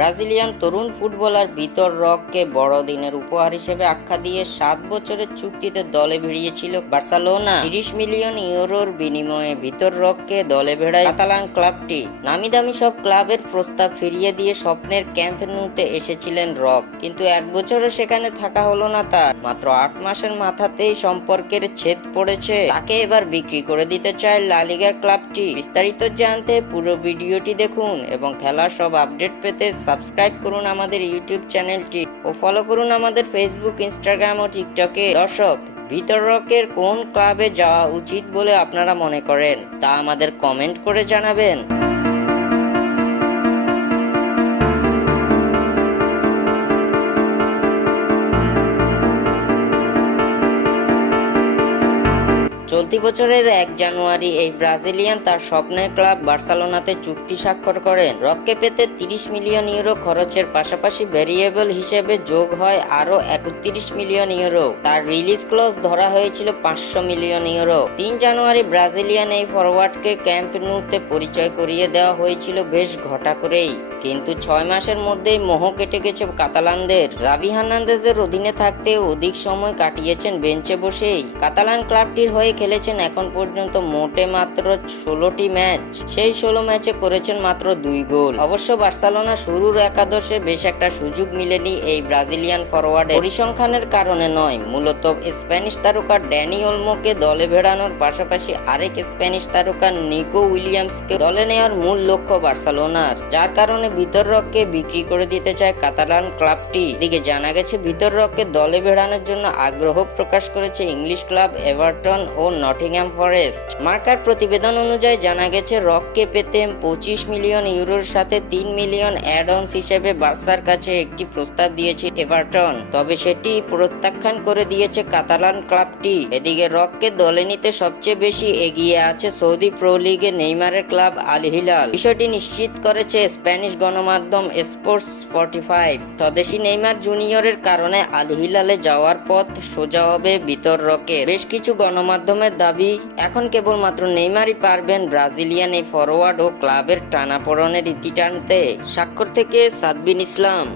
Brazilian তরুণ footballer ভিতর রককে বড়দিনের উপহার হিসেবে আখ্যা দিয়ে 7 বছরের চুক্তিতে দলে ভিড়িয়েছিল বার্সেলোনা। 30 মিলিয়ন ইউরোর বিনিময়ে ভিতর রককে দলে ভেড়ায় কাতালান ক্লাবটি। নামিদামি সব ক্লাবের প্রস্তাব ফিরিয়ে দিয়ে স্বপ্নের ক্যাম্প নুতে এসেছিলেন রক, কিন্তু 1 বছরও সেখানে থাকা হলো না তার। মাত্র 8 মাসের মাথাতেই সম্পর্কের ছেদ পড়েছে, তাকে এবার বিক্রি করে দিতে চায় লা লিগার ক্লাবটি। বিস্তারিত জানতে পুরো ভিডিওটি দেখুন এবং খেলার সব আপডেট পেতে সাবস্ক্রাইব করুন আমাদের ইউটিউব চ্যানেলটি ও ফলো করুন আমাদের ফেসবুক, ইনস্টাগ্রাম ও টিকটকে। দর্শক, ভিতর রকের কোন ক্লাবে যাওয়া উচিত বলে আপনারা মনে করেন তা আমাদের কমেন্ট করে জানাবেন। চলতি বছরের 1 জানুয়ারি এই ব্রাজিলিয়ান তার স্বপ্নের ক্লাব বার্সেলোনাতে চুক্তি স্বাক্ষর করেন। রককে পেতে 30 মিলিয়ন ইউরো খরচের পাশাপাশি ভেরিয়েবল হিসেবে যোগ হয় আরো 31 মিলিয়ন ইউরো। তার রিলিজ ক্লজ ধরা হয়েছিল 500 মিলিয়ন ইউরো। 3 জানুয়ারি ব্রাজিলিয়ান এই ফরওয়ার্ডকে ক্যাম্প নুতে পরিচয় করিয়ে দেওয়া হয়েছিল বেশ ঘটা করেই, কিন্তু 6 মাসের মধ্যেই মোহ কেটে গেছে কাতালানদের। জাভি হার্নান্দেজের অধীনে থাকতে অধিক সময় কাটিয়েছেন বেঞ্চে বসেই। কাতালান ক্লাবটির হয়ে খেলেছেন এখন পর্যন্ত মোটে মাত্র 16টি ম্যাচ। সেই 16 ম্যাচে করেছেন মাত্র 2 গোল। অবশ্য বার্সেলোনা শুরুর একাদশে বেশ একটা সুযোগ মিলেনি এই ব্রাজিলিয়ান ফরওয়ার্ডের। পরিসংখ্যানের কারণে নয়, মূলত স্প্যানিশ তারকা ড্যানি ওলমোকে দলে ভেড়ানোর পাশাপাশি আরেক স্প্যানিশ তারকা নিকো উইলিয়ামসকে দলে নেওয়ার মূল লক্ষ্য বার্সেলোনার, যার কারণে ভিতর রককে বিক্রি করে দিতে চায় কাতালান ক্লাবটি। এদিকে জানা গেছে ভিতর রককে দলে ভেড়ানোর জন্য আগ্রহ প্রকাশ করেছে ইংলিশ ক্লাব এভারটন ও নটিংহ্যাম ফরেস্ট। মার্কার প্রতিবেদন অনুযায়ী জানা গেছে রককে পেতে 25 মিলিয়ন ইউরোর সাথে 3 মিলিয়ন অ্যাড-অনস হিসেবে বার্সার কাছে একটি প্রস্তাব দিয়েছে এভারটন, তবে সেটি প্রত্যাখ্যান করে দিয়েছে কাতালান ক্লাবটি। এদিকে রককে দলে নিতে সবচেয়ে বেশি এগিয়ে আছে সৌদি প্রো লিগে নেইমারের ক্লাব আল হিলাল। বিষয়টি নিশ্চিত করেছে স্প্যানিশ গণমাধ্যম স্পোর্টস 45। স্বদেশী নেইমার জুনিয়রের কারণে আল হিলালে যাওয়ার পথ সোজা হবে ভিতর রকের। বেশ কিছু গণমাধ্যমের দাবি, এখন কেবলমাত্র নেইমারই পারবেন ব্রাজিলিয়ান এই ফরওয়ার্ড ও ক্লাবের টানাপোড়েনের ইতি টানতে। স্বাক্ষর থেকে সাদবিন ইসলাম।